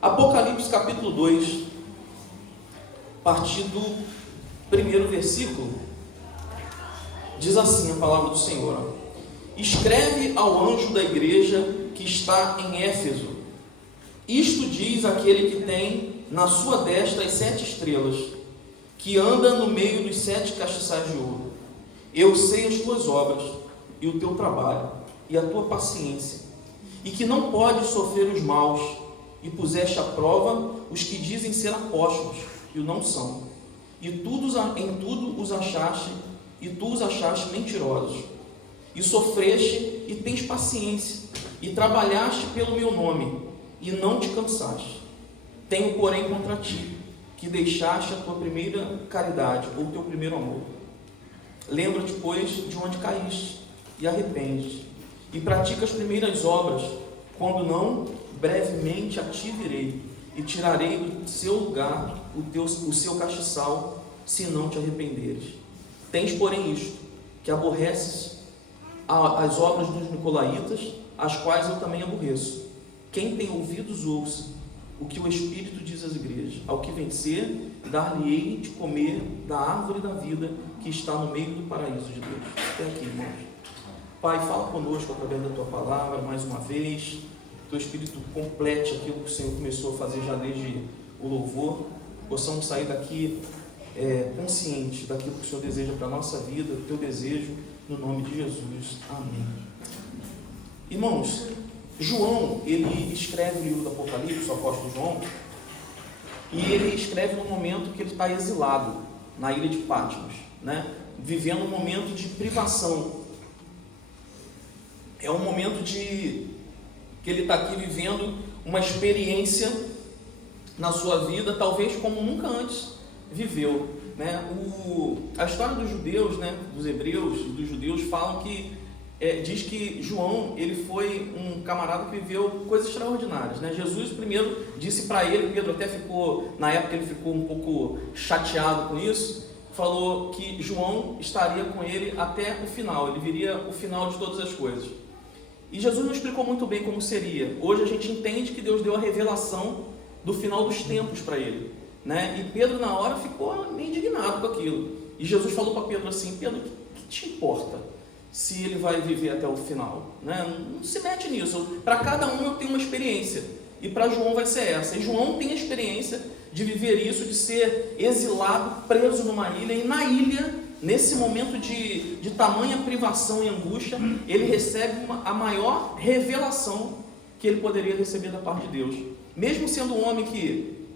Apocalipse capítulo 2, a partir do primeiro versículo, diz assim a palavra do Senhor: escreve ao anjo da igreja que está em Éfeso, isto diz aquele que tem na sua destra as 7 estrelas, que anda no meio dos 7 castiçais de ouro. Eu sei as tuas obras, e o teu trabalho, e a tua paciência, e que não podes sofrer os maus, e puseste à prova os que dizem ser apóstolos, e o não são, e em tudo os achaste, e tu os achaste mentirosos, e sofreste, e tens paciência, e trabalhaste pelo meu nome, e não te cansaste. Tenho, porém, contra ti, que deixaste a tua primeira caridade, ou o teu primeiro amor. Lembra-te, pois, de onde caíste, e arrepende-te, e pratica as primeiras obras. Quando não, brevemente a ti virei, e tirarei do seu lugar o seu castiçal, se não te arrependeres. Tens, porém, isto, que aborreces as obras dos nicolaítas, as quais eu também aborreço. Quem tem ouvidos, ouça o que o Espírito diz às igrejas. Ao que vencer, dar-lhe-ei de comer da árvore da vida, que está no meio do paraíso de Deus. Até aqui, irmãos. Pai, fala conosco através da Tua palavra, mais uma vez. Teu Espírito complete aquilo que o Senhor começou a fazer já desde o louvor. Possamos sair daqui conscientes daquilo que o Senhor deseja para a nossa vida, o Teu desejo, no nome de Jesus. Amém. Irmãos, João, ele escreve o livro do Apocalipse, o apóstolo João, e ele escreve no momento que ele está exilado na ilha de Patmos, vivendo um momento de privação. É um momento que ele está aqui vivendo uma experiência na sua vida, talvez como nunca antes viveu. A história dos judeus, dos hebreus e dos judeus, falam que diz que João, ele foi um camarada que viveu coisas extraordinárias. Jesus primeiro disse para ele, Pedro até ficou, na época ele ficou um pouco chateado com isso, falou que João estaria com ele até o final, ele viria o final de todas as coisas. E Jesus não explicou muito bem como seria. Hoje a gente entende que Deus deu a revelação do final dos tempos para ele, E Pedro na hora ficou meio indignado com aquilo. E Jesus falou para Pedro assim: Pedro, o que te importa se ele vai viver até o final? Não se mete nisso. Para cada um eu tenho uma experiência, e para João vai ser essa. E João tem a experiência de viver isso, de ser exilado, preso numa ilha, e na ilha, nesse momento de tamanha privação e angústia, ele recebe a maior revelação que ele poderia receber da parte de Deus. Mesmo sendo um homem que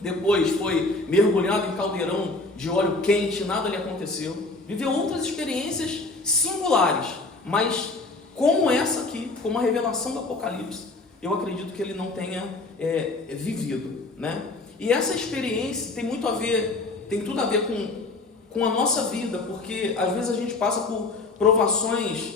depois foi mergulhado em caldeirão de óleo quente, nada lhe aconteceu, viveu outras experiências singulares, mas como essa aqui, como a revelação do Apocalipse, eu acredito que ele não tenha vivido, E essa experiência tem tudo a ver com a nossa vida, porque às vezes a gente passa por provações,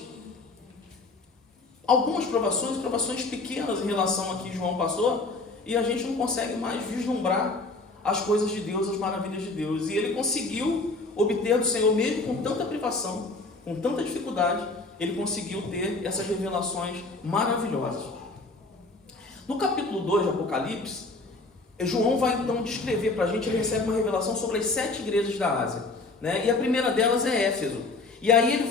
algumas provações pequenas em relação a que João passou, e a gente não consegue mais vislumbrar as coisas de Deus, as maravilhas de Deus. E ele conseguiu obter do Senhor, mesmo com tanta privação, com tanta dificuldade, ele conseguiu ter essas revelações maravilhosas. No capítulo 2 de Apocalipse, João vai então descrever para a gente, ele recebe uma revelação sobre as 7 igrejas da Ásia, E a primeira delas é Éfeso. E aí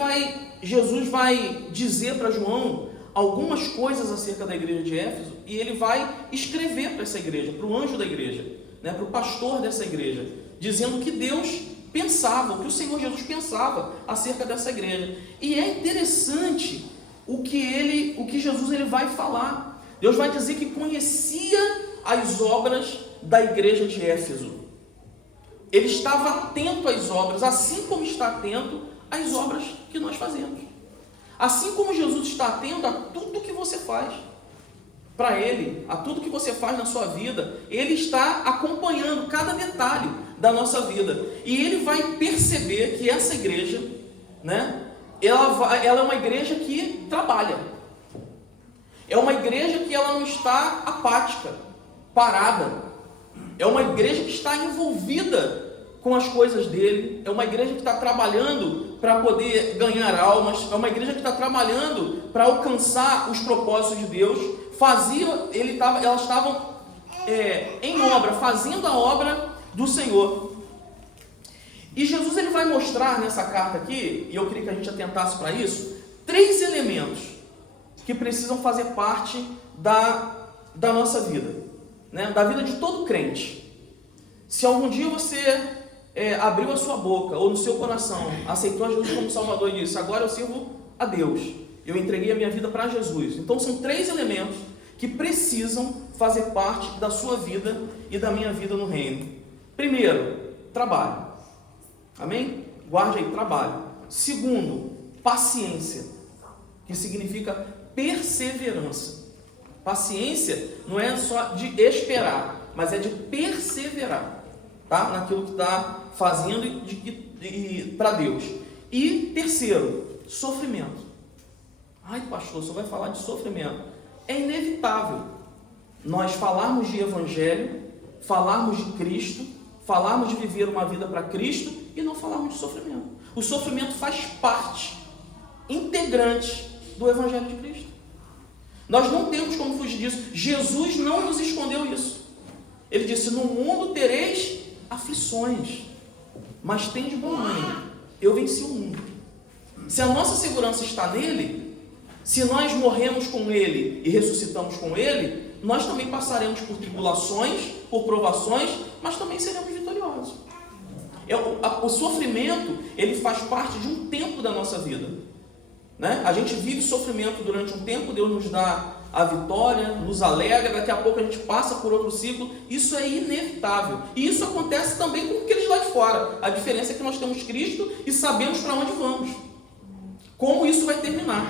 Jesus vai dizer para João algumas coisas acerca da igreja de Éfeso, e ele vai escrever para essa igreja, para o anjo da igreja, para o pastor dessa igreja, dizendo que Deus pensava, o que o Senhor Jesus pensava acerca dessa igreja. E é interessante o que Jesus ele vai falar. Deus vai dizer que conhecia as obras da igreja de Éfeso. Ele estava atento às obras, assim como está atento às obras que nós fazemos. Assim como Jesus está atento a tudo que você faz para Ele, a tudo que você faz na sua vida, Ele está acompanhando cada detalhe da nossa vida. E Ele vai perceber que essa igreja, ela é uma igreja que trabalha. É uma igreja que ela não está apática, parada. É uma igreja que está envolvida com as coisas dele. É uma igreja que está trabalhando para poder ganhar almas. É uma igreja que está trabalhando para alcançar os propósitos de Deus. Elas estavam em obra, fazendo a obra do Senhor. E Jesus ele vai mostrar nessa carta aqui, e eu queria que a gente atentasse para isso, 3 elementos que precisam fazer parte da nossa vida, né? Da vida de todo crente. Se algum dia você abriu a sua boca, ou no seu coração, aceitou a Jesus como Salvador e disse, agora eu sirvo a Deus, eu entreguei a minha vida para Jesus. Então são 3 elementos que precisam fazer parte da sua vida e da minha vida no reino. Primeiro, trabalho. Amém? Guarde aí, trabalho. Segundo, paciência, que significa perseverança. Paciência não é só de esperar, mas é de perseverar, tá? Naquilo que está fazendo e para Deus. E terceiro, sofrimento. Ai, pastor, você vai falar de sofrimento. É inevitável nós falarmos de evangelho, falarmos de Cristo, falarmos de viver uma vida para Cristo e não falarmos de sofrimento. O sofrimento faz parte integrante do evangelho de Cristo. Nós não temos como fugir disso. Jesus não nos escondeu isso. Ele disse, no mundo tereis aflições, mas tende bom ânimo, eu venci o mundo. Se a nossa segurança está nele, se nós morremos com ele e ressuscitamos com ele, nós também passaremos por tribulações, por provações, mas também seremos vitoriosos. O sofrimento, ele faz parte de um tempo da nossa vida, né? A gente vive sofrimento durante um tempo, Deus nos dá a vitória, nos alegra, daqui a pouco a gente passa por outro ciclo. Isso é inevitável. E isso acontece também com aqueles lá de fora. A diferença é que nós temos Cristo e sabemos para onde vamos. Como isso vai terminar,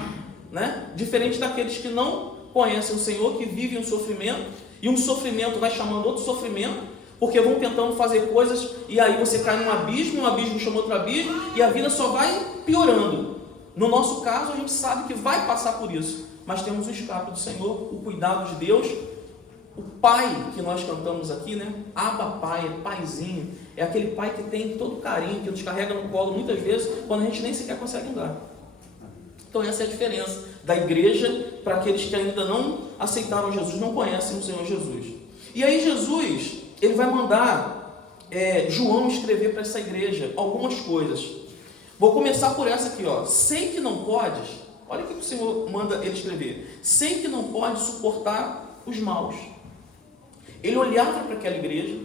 né? Diferente daqueles que não conhecem o Senhor, que vivem um sofrimento, e um sofrimento vai chamando outro sofrimento, porque vão tentando fazer coisas, e aí você cai num abismo, um abismo chama outro abismo, e a vida só vai piorando. No nosso caso, a gente sabe que vai passar por isso, mas temos o escape do Senhor, o cuidado de Deus, o Pai que nós cantamos aqui, né? Abba Pai, é paizinho, é aquele Pai que tem todo carinho, que nos carrega no colo muitas vezes, quando a gente nem sequer consegue andar. Então essa é a diferença da igreja para aqueles que ainda não aceitaram Jesus, não conhecem o Senhor Jesus. E aí Jesus, ele vai mandar João escrever para essa igreja algumas coisas. Vou começar por essa aqui, ó. Sei que não podes, olha o que o Senhor manda ele escrever. Sei que não podes suportar os maus. Ele olhava para aquela igreja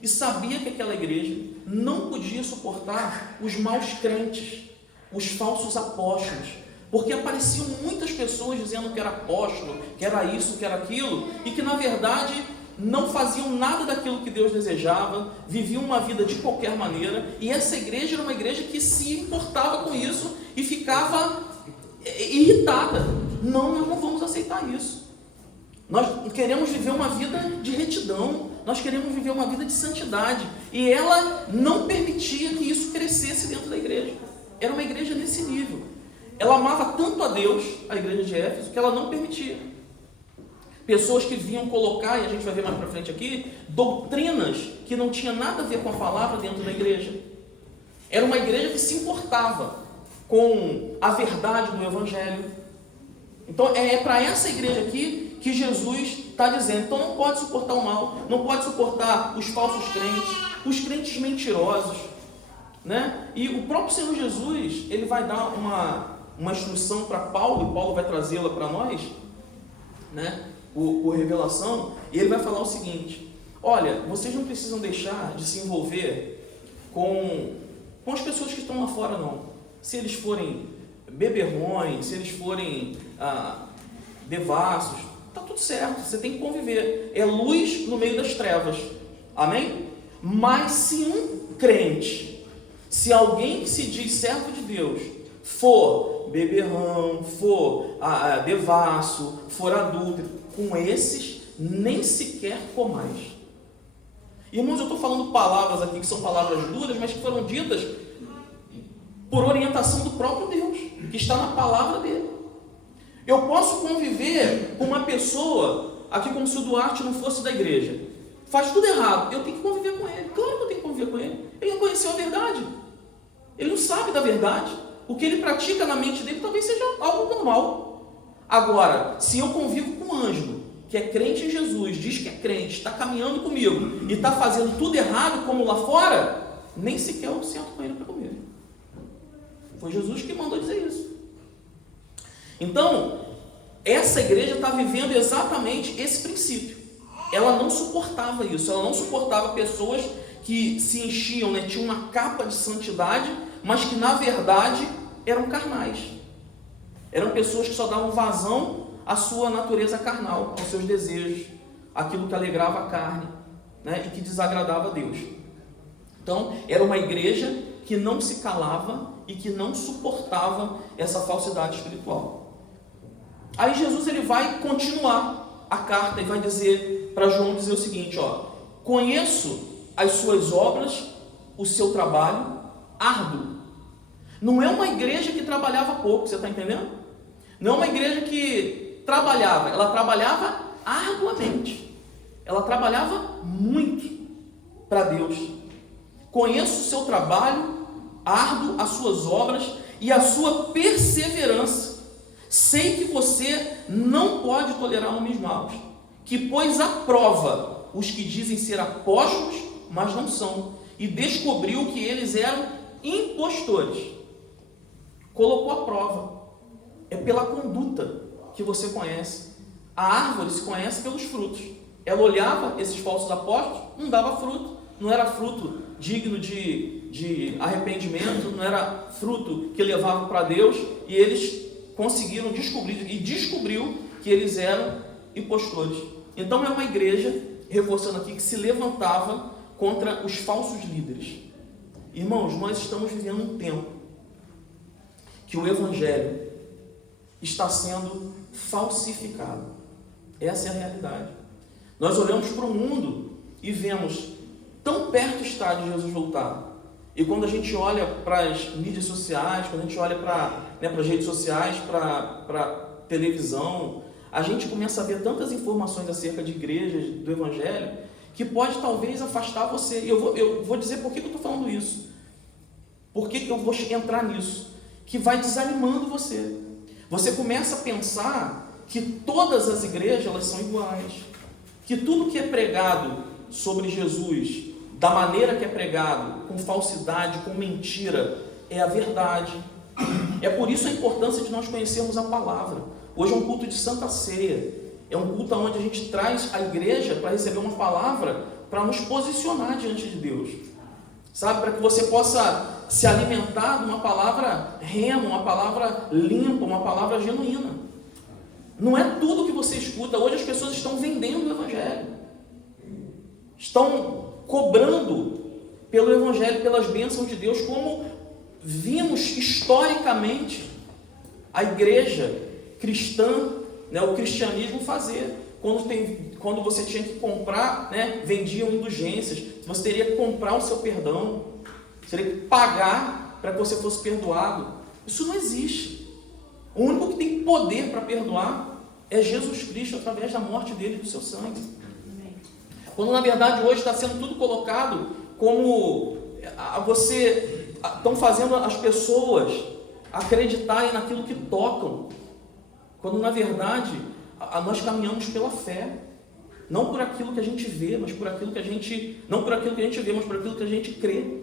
e sabia que aquela igreja não podia suportar os maus crentes, os falsos apóstolos, porque apareciam muitas pessoas dizendo que era apóstolo, que era isso, que era aquilo, e que na verdade não faziam nada daquilo que Deus desejava, viviam uma vida de qualquer maneira, e essa igreja era uma igreja que se importava com isso e ficava irritada. Não, nós não vamos aceitar isso. Nós queremos viver uma vida de retidão, nós queremos viver uma vida de santidade, e ela não permitia que isso crescesse dentro da igreja. Era uma igreja nesse nível. Ela amava tanto a Deus, a igreja de Éfeso, que ela não permitia. Pessoas que vinham colocar, e a gente vai ver mais para frente aqui, doutrinas que não tinham nada a ver com a palavra dentro da igreja. Era uma igreja que se importava com a verdade do Evangelho. Então é para essa igreja aqui que Jesus está dizendo, então não pode suportar o mal, não pode suportar os falsos crentes, os crentes mentirosos, né? E o próprio Senhor Jesus, ele vai dar uma instrução para Paulo, e Paulo vai trazê-la para nós, né? Por revelação, e ele vai falar o seguinte: olha, vocês não precisam deixar de se envolver com as pessoas que estão lá fora, não. Se eles forem beberrões, se eles forem devassos, está tudo certo, você tem que conviver. É luz no meio das trevas, amém? Mas se um crente, se alguém que se diz servo de Deus, for beberrão, for devasso, for adúltero, com esses nem sequer comais. Irmãos, eu estou falando palavras aqui que são palavras duras, mas que foram ditas por orientação do próprio Deus, que está na palavra dele. Eu posso conviver com uma pessoa, aqui como se o Duarte não fosse da igreja, faz tudo errado, eu tenho que conviver com ele. Claro que eu tenho que conviver com ele. Ele não conheceu a verdade, ele não sabe da verdade. O que ele pratica na mente dele talvez seja algo normal. Agora, se eu convivo com um anjo que é crente em Jesus, diz que é crente, está caminhando comigo e está fazendo tudo errado como lá fora, nem sequer eu sento com ele para comer. Foi Jesus que mandou dizer isso. Então, essa igreja está vivendo exatamente esse princípio. Ela não suportava isso, ela não suportava pessoas que se enchiam, tinham uma capa de santidade, mas que na verdade eram carnais. Eram pessoas que só davam vazão à sua natureza carnal, aos seus desejos, aquilo que alegrava a carne, e que desagradava a Deus. Então, era uma igreja que não se calava e que não suportava essa falsidade espiritual. Aí Jesus ele vai continuar a carta e vai dizer para João dizer o seguinte, conheço as suas obras, o seu trabalho árduo. Não é uma igreja que trabalhava pouco, você está entendendo? Não é uma igreja que trabalhava, ela trabalhava arduamente, ela trabalhava muito para Deus. Conheço o seu trabalho árduo, as suas obras e a sua perseverança. Sei que você não pode tolerar homens maus, que pôs à prova os que dizem ser apóstolos, mas não são, e descobriu que eles eram impostores. Colocou à prova. É pela conduta que você conhece. A árvore se conhece pelos frutos. Ela olhava esses falsos apóstolos, não dava fruto, não era fruto digno de arrependimento, não era fruto que levava para Deus, e eles conseguiram descobrir, e descobriu que eles eram impostores. Então é uma igreja, reforçando aqui, que se levantava contra os falsos líderes. Irmãos, nós estamos vivendo um tempo que o evangelho está sendo falsificado. Essa é a realidade. Nós olhamos para o mundo e vemos tão perto está de Jesus voltar. E quando a gente olha para as mídias sociais, quando a gente olha para as redes sociais, para televisão, a gente começa a ver tantas informações acerca de igrejas, do evangelho, que pode talvez afastar você. E eu vou dizer por que eu estou falando isso. Por que eu vou entrar nisso? Que vai desanimando você. Você começa a pensar que todas as igrejas elas são iguais. Que tudo que é pregado sobre Jesus, da maneira que é pregado, com falsidade, com mentira, é a verdade. É por isso a importância de nós conhecermos a palavra. Hoje é um culto de Santa Ceia. É um culto onde a gente traz a igreja para receber uma palavra, para nos posicionar diante de Deus. Sabe? Para que você possa se alimentar de uma palavra rema, uma palavra limpa, uma palavra genuína. Não é tudo que você escuta. Hoje as pessoas estão vendendo o evangelho. Estão cobrando pelo evangelho, pelas bênçãos de Deus, como vimos historicamente a igreja cristã, o cristianismo fazer. Quando você tinha que comprar, vendiam indulgências, você teria que comprar o seu perdão, você teria que pagar para que você fosse perdoado. Isso não existe. O único que tem poder para perdoar é Jesus Cristo, através da morte dele e do seu sangue. Quando na verdade hoje está sendo tudo colocado como estão fazendo as pessoas acreditarem naquilo que tocam, quando na verdade nós caminhamos pela fé, não por aquilo que a gente vê, mas por aquilo que a gente, não por aquilo que a gente vê, mas por aquilo que a gente crê.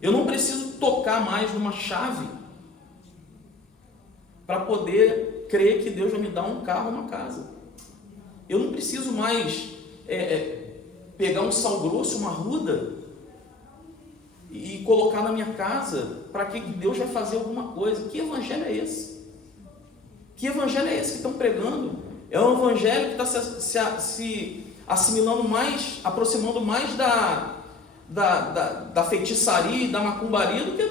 Eu não preciso tocar mais numa chave para poder crer que Deus vai me dar um carro, uma casa. Eu não preciso mais pegar um sal grosso, uma ruda e colocar na minha casa para que Deus vai fazer alguma coisa. Que evangelho é esse? Que evangelho é esse que estão pregando? É um evangelho que está se assimilando mais, aproximando mais da feitiçaria e da macumbaria do que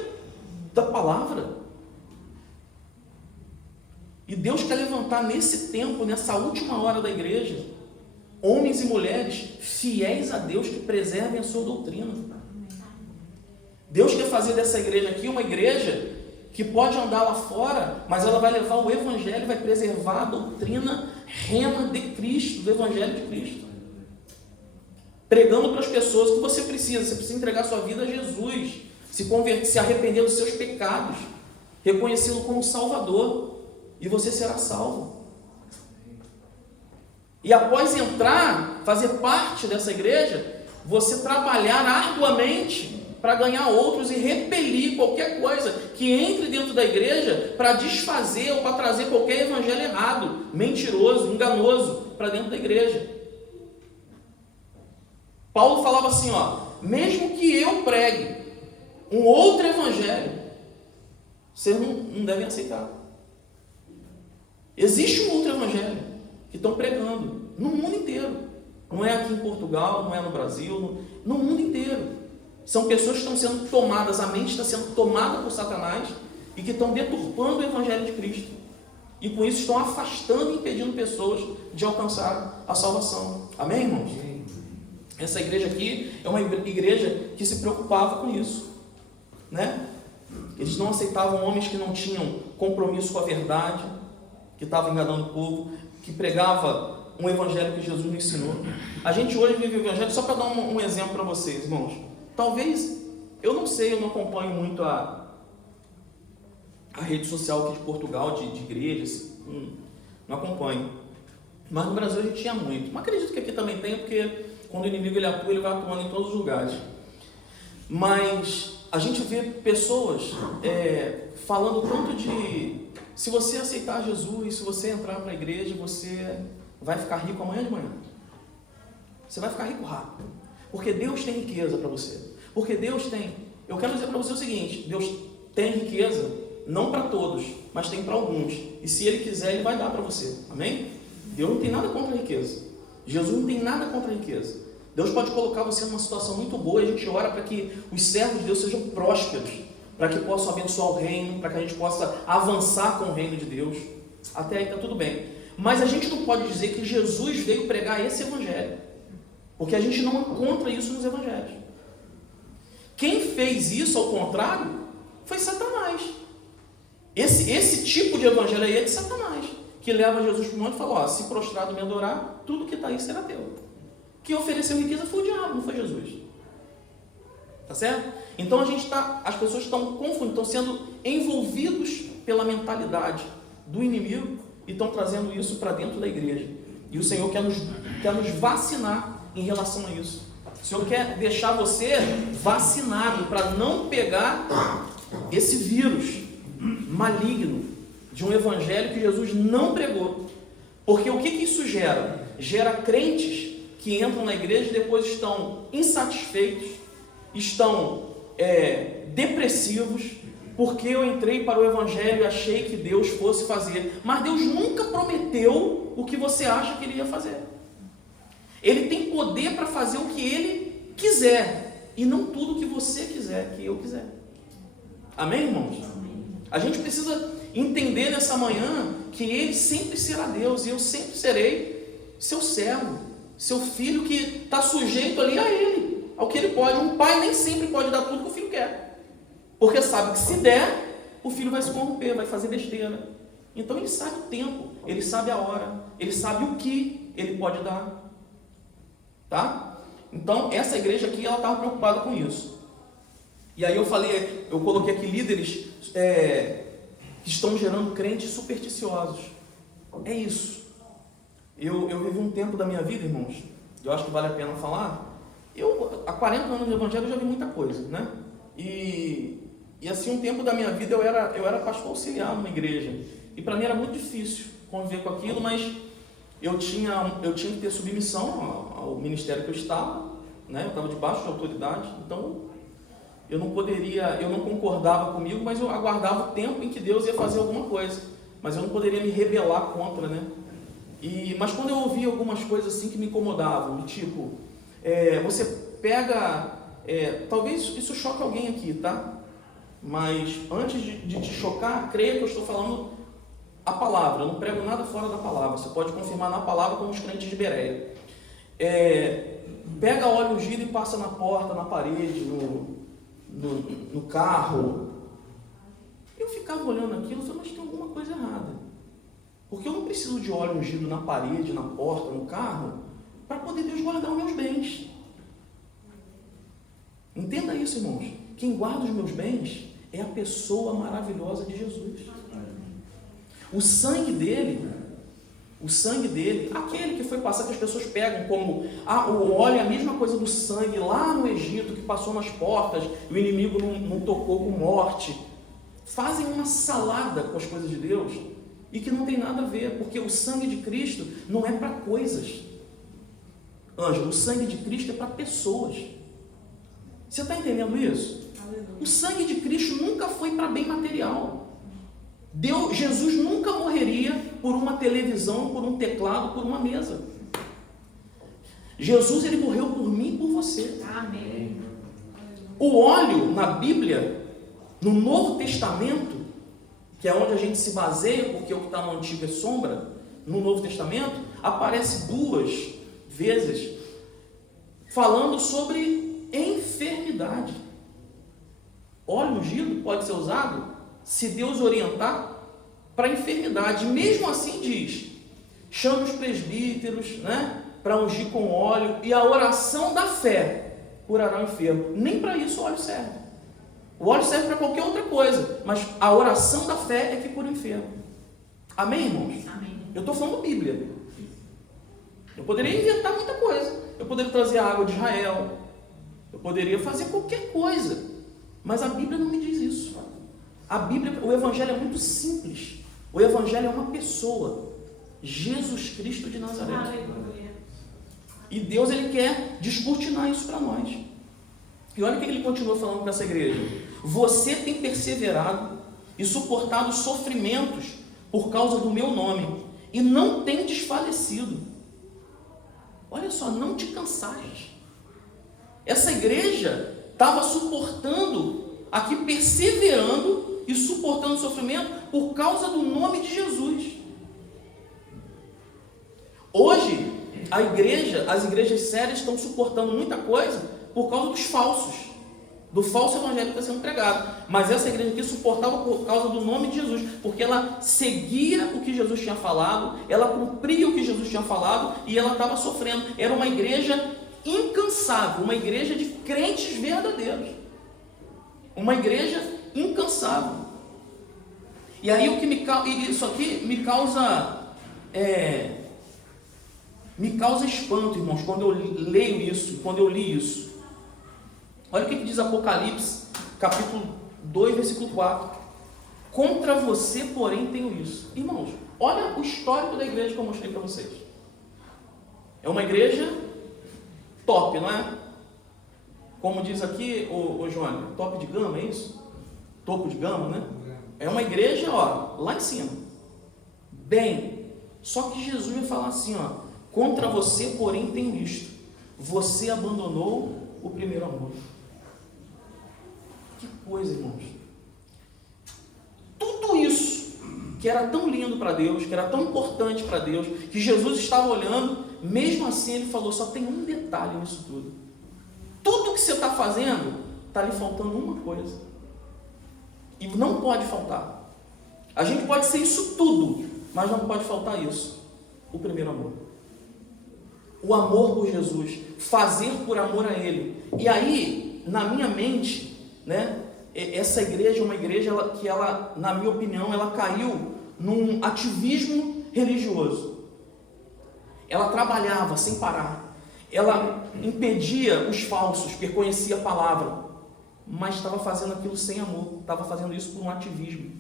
da palavra. E Deus quer levantar nesse tempo, nessa última hora da igreja, homens e mulheres fiéis a Deus, que preservem a sua doutrina. Deus quer fazer dessa igreja aqui uma igreja que pode andar lá fora, mas ela vai levar o evangelho, vai preservar a doutrina rema de Cristo, do evangelho de Cristo. Pregando para as pessoas que você precisa entregar sua vida a Jesus, se arrepender dos seus pecados, reconhecê-lo como Salvador, e você será salvo. E após entrar, fazer parte dessa igreja, você trabalhar arduamente para ganhar outros e repelir qualquer coisa que entre dentro da igreja para desfazer ou para trazer qualquer evangelho errado, mentiroso, enganoso para dentro da igreja. Paulo falava assim, mesmo que eu pregue um outro evangelho, vocês não devem aceitar. Existe um outro evangelho que estão pregando no mundo inteiro. Não é aqui em Portugal, não é no Brasil, no mundo inteiro. São pessoas que estão sendo tomadas, a mente está sendo tomada por Satanás e que estão deturpando o evangelho de Cristo. E com isso estão afastando e impedindo pessoas de alcançar a salvação. Amém, irmãos? Essa igreja aqui é uma igreja que se preocupava com isso, né? Eles não aceitavam homens que não tinham compromisso com a verdade, que estavam enganando o povo, que pregava um evangelho que Jesus nos ensinou. A gente hoje vive o evangelho, só para dar um exemplo para vocês, irmãos. Talvez, eu não sei, eu não acompanho muito a rede social aqui de Portugal, de igrejas, não acompanho. Mas no Brasil a gente tinha muito. Mas acredito que aqui também tem, porque quando o inimigo ele atua, ele vai atuando em todos os lugares. Mas a gente vê pessoas falando tanto de, se você aceitar Jesus, se você entrar para a igreja, você vai ficar rico amanhã de manhã. Você vai ficar rico rápido. Porque Deus tem riqueza para você. Porque Deus tem... Eu quero dizer para você o seguinte, Deus tem riqueza, não para todos, mas tem para alguns. E se Ele quiser, Ele vai dar para você. Amém? Deus não tem nada contra a riqueza. Jesus não tem nada contra a riqueza. Deus pode colocar você numa situação muito boa, e a gente ora para que os servos de Deus sejam prósperos, para que possam abençoar o reino, para que a gente possa avançar com o reino de Deus. Até aí está tudo bem. Mas a gente não pode dizer que Jesus veio pregar esse evangelho, porque a gente não encontra isso nos evangelhos. Quem fez isso, ao contrário, foi Satanás. Esse tipo de evangelho aí é de Satanás, que leva Jesus para o monte e fala, se prostrado me adorar, tudo que está aí será teu. Quem ofereceu riqueza foi o diabo, não foi Jesus. Tá certo? Então as pessoas estão confundindo, estão sendo envolvidos pela mentalidade do inimigo e estão trazendo isso para dentro da igreja. E o Senhor quer nos vacinar em relação a isso. O Senhor quer deixar você vacinado para não pegar esse vírus maligno de um evangelho que Jesus não pregou. Porque o que isso gera? Gera crentes que entram na igreja e depois estão insatisfeitos, estão depressivos, porque eu entrei para o evangelho e achei que Deus fosse fazer. Mas Deus nunca prometeu o que você acha que Ele ia fazer. Ele tem poder para fazer o que Ele quiser, e não tudo o que você quiser, que eu quiser. Amém, irmãos? A gente precisa entender nessa manhã que Ele sempre será Deus, e eu sempre serei seu servo, seu filho que está sujeito ali a Ele, ao que Ele pode. Um pai nem sempre pode dar tudo que o filho quer, porque sabe que se der, o filho vai se corromper, vai fazer besteira. Então Ele sabe o tempo, Ele sabe a hora, Ele sabe o que Ele pode dar. Tá? Então essa igreja aqui, ela estava preocupada com isso. E aí eu coloquei aqui líderes que estão gerando crentes supersticiosos. É isso. Eu vivi um tempo da minha vida, irmãos, eu acho que vale a pena falar. Há 40 anos de evangelho, eu já vi muita coisa, né? E assim, um tempo da minha vida eu era pastor auxiliar numa igreja. E para mim era muito difícil conviver com aquilo, mas eu tinha que ter submissão ao ministério que eu estava, né? Eu estava debaixo de autoridade, então eu não concordava comigo, mas eu aguardava o tempo em que Deus ia fazer alguma coisa, mas eu não poderia me rebelar contra, né? Mas quando eu ouvia algumas coisas assim que me incomodavam, do tipo, você pega, talvez isso choque alguém aqui, tá? Mas antes de te chocar, creia que eu estou falando a palavra, eu não prego nada fora da palavra, você pode confirmar na palavra como os crentes de Bereia. Pega óleo ungido e passa na porta, na parede, no carro. Eu ficava olhando aquilo e falei, mas tem alguma coisa errada. Porque eu não preciso de óleo ungido na parede, na porta, no carro, para poder Deus guardar os meus bens. Entenda isso, irmãos. Quem guarda os meus bens é a pessoa maravilhosa de Jesus. O sangue dele O sangue dele, aquele que foi passar, que as pessoas pegam como o óleo é a mesma coisa do sangue lá no Egito, que passou nas portas, o inimigo não tocou com morte. Fazem uma salada com as coisas de Deus e que não tem nada a ver, porque o sangue de Cristo não é para coisas. Ângelo, o sangue de Cristo é para pessoas. Você está entendendo isso? O sangue de Cristo nunca foi para bem material. Jesus nunca morreria por uma televisão, por um teclado, por uma mesa. Jesus, ele morreu por mim e por você. Amém. O óleo na Bíblia, no Novo Testamento, que é onde a gente se baseia, porque o que está no Antigo é sombra, no Novo Testamento, aparece 2 vezes falando sobre enfermidade. Óleo ungido pode ser usado se Deus orientar para enfermidade. Mesmo assim diz, chame os presbíteros, né, para ungir com óleo, e a oração da fé curará o enfermo. Nem para isso o óleo serve. O óleo serve para qualquer outra coisa, mas a oração da fé é que cura o enfermo. Amém, irmãos? Amém. Eu estou falando Bíblia. Eu poderia inventar muita coisa. Eu poderia trazer a água de Israel. Eu poderia fazer qualquer coisa. Mas a Bíblia não me diz isso. A Bíblia, o Evangelho é muito simples. O Evangelho é uma pessoa. Jesus Cristo de Nazaré. Aleluia. E Deus, ele quer descortinar isso para nós. E olha o que ele continua falando para essa igreja. Você tem perseverado e suportado sofrimentos por causa do meu nome, e não tem desfalecido. Olha só, não te cansares. Essa igreja estava suportando, aqui perseverando e suportando sofrimento por causa do nome de Jesus. Hoje, as igrejas sérias estão suportando muita coisa por causa dos falsos, do falso evangelho que está sendo pregado. Mas essa igreja aqui suportava por causa do nome de Jesus, porque ela seguia o que Jesus tinha falado, ela cumpria o que Jesus tinha falado e ela estava sofrendo. Era uma igreja incansável, uma igreja de crentes verdadeiros, uma igreja incansável. E aí isso aqui me causa espanto, irmãos, quando eu leio isso, quando eu li isso. Olha o que diz Apocalipse, capítulo 2, versículo 4. Contra você, porém, tenho isso. Irmãos, olha o histórico da igreja que eu mostrei para vocês. É uma igreja top, não é? Como diz aqui o João, top de gama, é isso? Topo de gama, né? É uma igreja, ó, lá em cima. Bem, só que Jesus vai falar assim, ó, contra você, porém, tenho isto. Você abandonou o primeiro amor. Que coisa, irmãos. Tudo isso que era tão lindo para Deus, que era tão importante para Deus, que Jesus estava olhando, mesmo assim ele falou, só tem um detalhe nisso tudo. Tudo que você está fazendo, está lhe faltando uma coisa. E não pode faltar. A gente pode ser isso tudo, mas não pode faltar isso. O primeiro amor. O amor por Jesus. Fazer por amor a Ele. E aí, na minha mente, né, essa igreja é uma igreja que ela, na minha opinião, ela caiu num ativismo religioso. Ela trabalhava sem parar. Ela impedia os falsos, porque conhecia a palavra, mas estava fazendo aquilo sem amor, estava fazendo isso por um ativismo.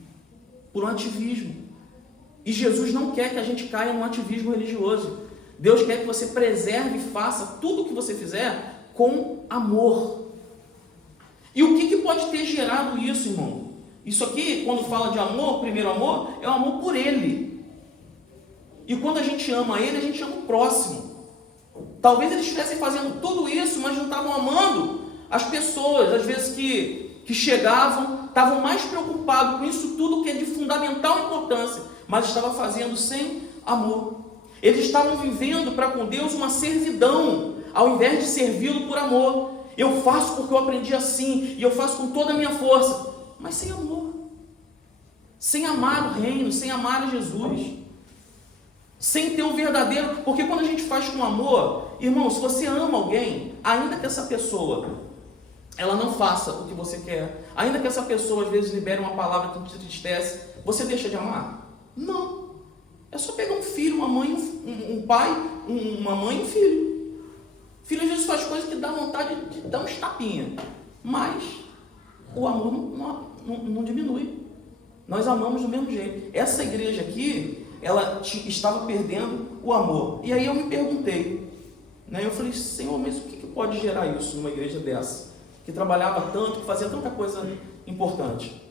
Por um ativismo. E Jesus não quer que a gente caia num ativismo religioso. Deus quer que você preserve e faça tudo o que você fizer com amor. E o que pode ter gerado isso, irmão? Isso aqui, quando fala de amor, primeiro amor, é o amor por Ele. E quando a gente ama Ele, a gente ama o próximo. Talvez eles estivessem fazendo tudo isso, mas não estavam amando as pessoas, às vezes que chegavam, estavam mais preocupados com isso tudo que é de fundamental importância, mas estavam fazendo sem amor. Eles estavam vivendo para com Deus uma servidão, ao invés de servi-lo por amor. Eu faço porque eu aprendi assim, e eu faço com toda a minha força, mas sem amor, sem amar o reino, sem amar a Jesus, sem ter o verdadeiro, porque quando a gente faz com amor, irmão, se você ama alguém, ainda que essa pessoa, ela não faça o que você quer, ainda que essa pessoa às vezes libere uma palavra que te entristece, você deixa de amar? Não. É só pegar um filho, uma mãe, um pai, uma mãe e um filho. O filho às vezes faz coisas que dá vontade de dar uns tapinha, mas o amor não diminui. Nós amamos do mesmo jeito. Essa igreja aqui, ela estava perdendo o amor. E aí eu me perguntei, né? Eu falei, Senhor, mas o que pode gerar isso numa igreja dessa? Que trabalhava tanto, que fazia tanta coisa importante.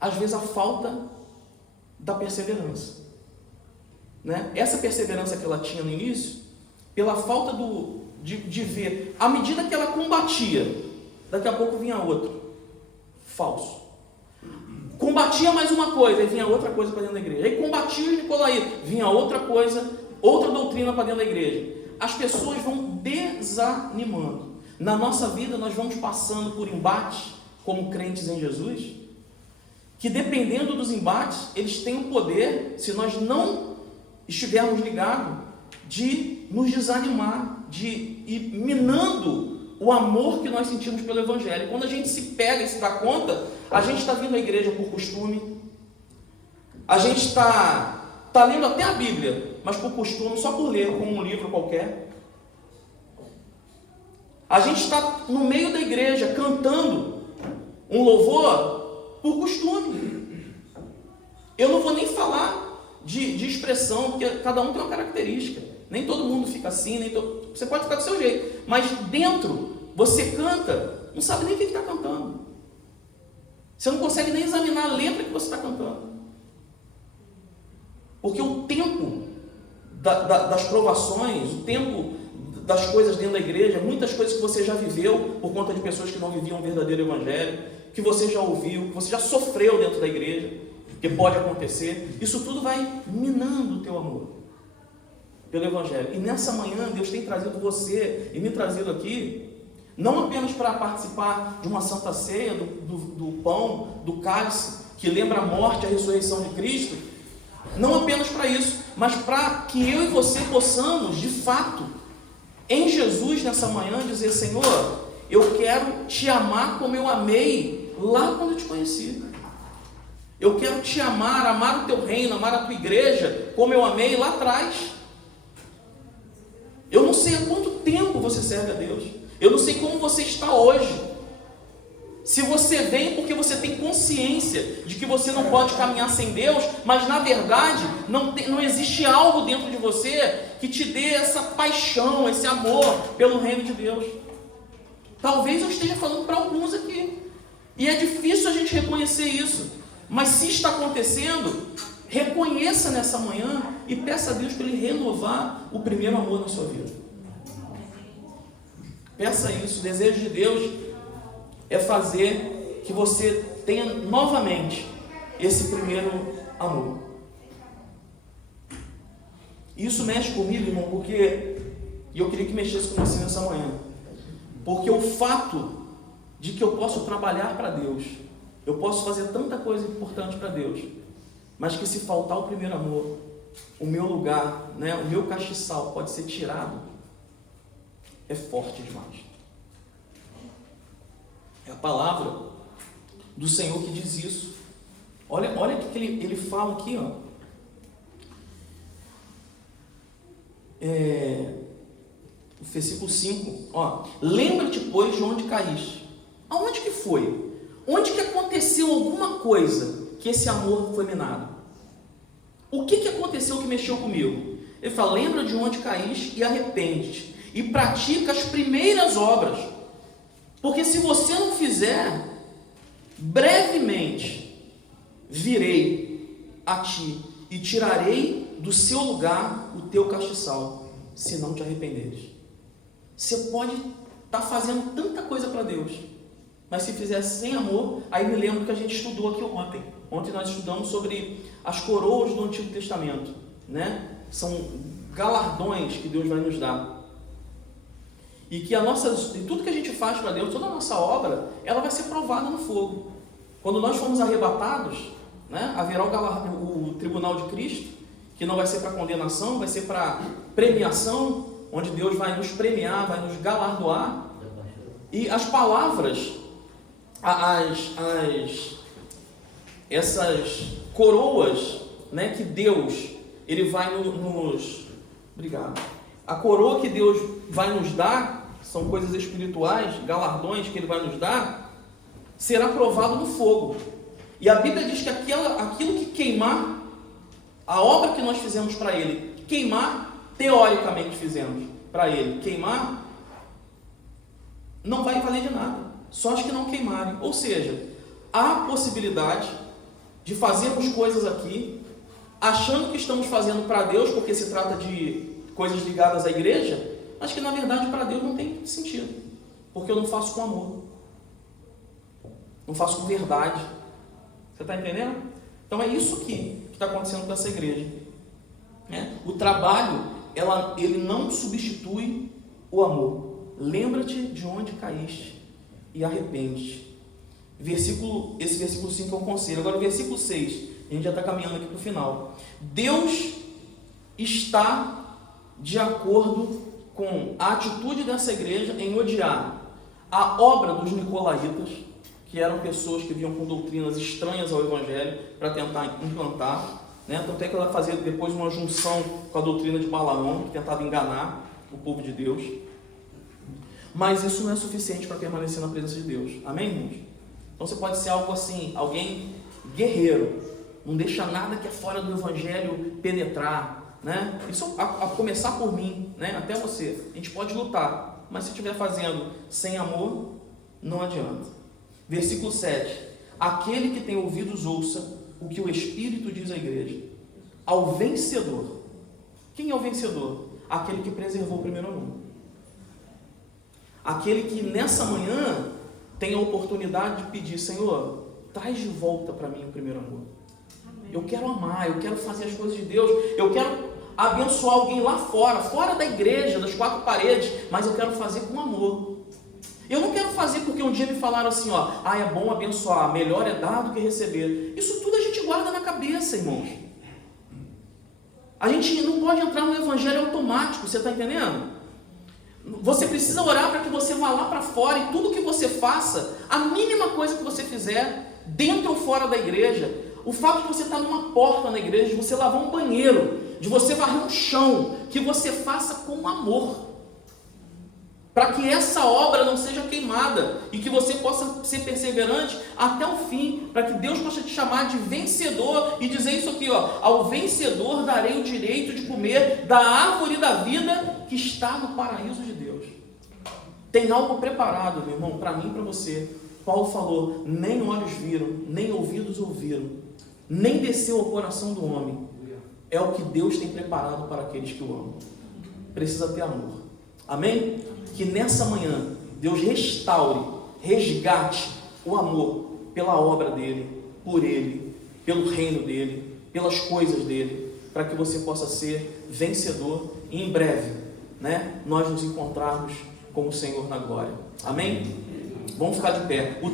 Às vezes a falta da perseverança, né? Essa perseverança que ela tinha no início, pela falta de ver, à medida que ela combatia, daqui a pouco vinha outro, falso. Combatia mais uma coisa, aí vinha outra coisa para dentro da igreja. Aí combatia os nicolaítas, vinha outra coisa, outra doutrina para dentro da igreja. As pessoas vão desanimando. Na nossa vida nós vamos passando por embates como crentes em Jesus, que dependendo dos embates, eles têm o poder, se nós não estivermos ligados, de nos desanimar, de ir minando o amor que nós sentimos pelo Evangelho. Quando a gente se pega e se dá conta, a gente está vindo à igreja por costume, a gente está lendo até a Bíblia, mas por costume, só por ler, como um livro qualquer. A gente está no meio da igreja cantando um louvor por costume. Eu não vou nem falar de expressão, porque cada um tem uma característica. Nem todo mundo fica assim, você pode ficar do seu jeito, mas dentro você canta, não sabe nem o que está cantando. Você não consegue nem examinar a letra que você está cantando. Porque o tempo das provações, o tempo das coisas dentro da igreja, muitas coisas que você já viveu por conta de pessoas que não viviam o verdadeiro evangelho, que você já ouviu, que você já sofreu dentro da igreja, que pode acontecer, isso tudo vai minando o teu amor pelo evangelho. E nessa manhã Deus tem trazido você e me trazido aqui, não apenas para participar de uma santa ceia, do pão, do cálice, que lembra a morte e a ressurreição de Cristo, não apenas para isso, mas para que eu e você possamos, de fato, em Jesus nessa manhã, dizer, Senhor, eu quero te amar como eu amei lá quando eu te conheci. Eu quero te amar o teu reino, amar a tua igreja, como eu amei lá atrás. Eu não sei há quanto tempo você serve a Deus. Eu não sei como você está hoje. Se você vem porque você tem consciência de que você não pode caminhar sem Deus, mas na verdade não existe algo dentro de você que te dê essa paixão, esse amor pelo reino de Deus. Talvez eu esteja falando para alguns aqui. E é difícil a gente reconhecer isso. Mas se está acontecendo, reconheça nessa manhã e peça a Deus para Ele renovar o primeiro amor na sua vida. Peça isso. O desejo de Deus é fazer que você tenha novamente esse primeiro amor. Isso mexe comigo, irmão, porque eu queria que mexesse com você nessa manhã. Porque o fato de que eu posso trabalhar para Deus, eu posso fazer tanta coisa importante para Deus, mas que se faltar o primeiro amor, o meu lugar, né, o meu castiçal pode ser tirado, é forte demais. É a palavra do Senhor que diz isso. Olha o que ele fala aqui, ó. O versículo 5, ó. Lembra-te, pois, de onde caíste. Aonde que foi? Onde que aconteceu alguma coisa que esse amor foi minado? O que aconteceu que mexeu comigo? Ele fala, lembra de onde caíste e arrepende-te, e pratica as primeiras obras. Porque se você não fizer, brevemente virei a ti e tirarei do seu lugar o teu castiçal, se não te arrependeres. Você pode estar fazendo tanta coisa para Deus, mas se fizer sem amor, aí me lembro que a gente estudou aqui ontem. Ontem nós estudamos sobre as coroas do Antigo Testamento, né? São galardões que Deus vai nos dar. E que tudo que a gente faz para Deus, toda a nossa obra, ela vai ser provada no fogo. Quando nós formos arrebatados, né, haverá o tribunal de Cristo, que não vai ser para condenação, vai ser para premiação, onde Deus vai nos premiar, vai nos galardoar. E as palavras, essas coroas né, que Deus ele vai nos... Obrigado. A coroa que Deus vai nos dar, são coisas espirituais, galardões que Ele vai nos dar, será provado no fogo. E a Bíblia diz que aquilo que queimar, a obra que nós fizemos para Ele, queimar, teoricamente fizemos para Ele, queimar, não vai valer de nada. Só as que não queimarem. Ou seja, há possibilidade de fazermos coisas aqui, achando que estamos fazendo para Deus, porque se trata de coisas ligadas à igreja, mas que na verdade para Deus não tem sentido, porque eu não faço com amor, não faço com verdade. Você está entendendo? Então é isso que está acontecendo com essa igreja, né? O trabalho, ele não substitui o amor. Lembra-te de onde caíste e arrepende-te. Esse versículo 5 é um conselho. Agora o versículo 6, a gente já está caminhando aqui para o final. Deus está de acordo com a atitude dessa igreja em odiar a obra dos nicolaítas, que eram pessoas que vinham com doutrinas estranhas ao Evangelho para tentar implantar, né? Tanto é que ela fazia depois uma junção com a doutrina de Balaão, que tentava enganar o povo de Deus. Mas isso não é suficiente para permanecer na presença de Deus. Amém, irmãos? Então você pode ser algo assim, alguém guerreiro, não deixa nada que é fora do Evangelho penetrar, né? Isso a começar por mim, né? Até você. A gente pode lutar, mas se estiver fazendo sem amor, não adianta. Versículo 7. Aquele que tem ouvidos ouça o que o Espírito diz à igreja. Ao vencedor. Quem é o vencedor? Aquele que preservou o primeiro amor. Aquele que nessa manhã tem a oportunidade de pedir: Senhor, traz de volta para mim o primeiro amor. Eu quero amar, eu quero fazer as coisas de Deus, eu quero abençoar alguém lá fora da igreja, das quatro paredes, mas eu quero fazer com amor. Eu não quero fazer porque um dia me falaram assim, é bom abençoar, melhor é dar do que receber. Isso tudo a gente guarda na cabeça, irmãos. A gente não pode entrar no evangelho automático, você está entendendo? Você precisa orar para que você vá lá para fora e tudo que você faça, a mínima coisa que você fizer, dentro ou fora da igreja, o fato de você estar numa porta na igreja, de você lavar um banheiro, de você varrer um chão, que você faça com amor, para que essa obra não seja queimada e que você possa ser perseverante até o fim, para que Deus possa te chamar de vencedor e dizer isso aqui, ao vencedor darei o direito de comer da árvore da vida que está no paraíso de Deus. Tem algo preparado, meu irmão, para mim e para você. Paulo falou: nem olhos viram, nem ouvidos ouviram, nem desceu ao coração do homem. É o que Deus tem preparado para aqueles que o amam. Precisa ter amor. Amém? Que nessa manhã Deus restaure, resgate o amor pela obra dele, por ele, pelo reino dele, pelas coisas dele, para que você possa ser vencedor e em breve, né, nós nos encontrarmos com o Senhor na glória. Amém? Vamos ficar de pé.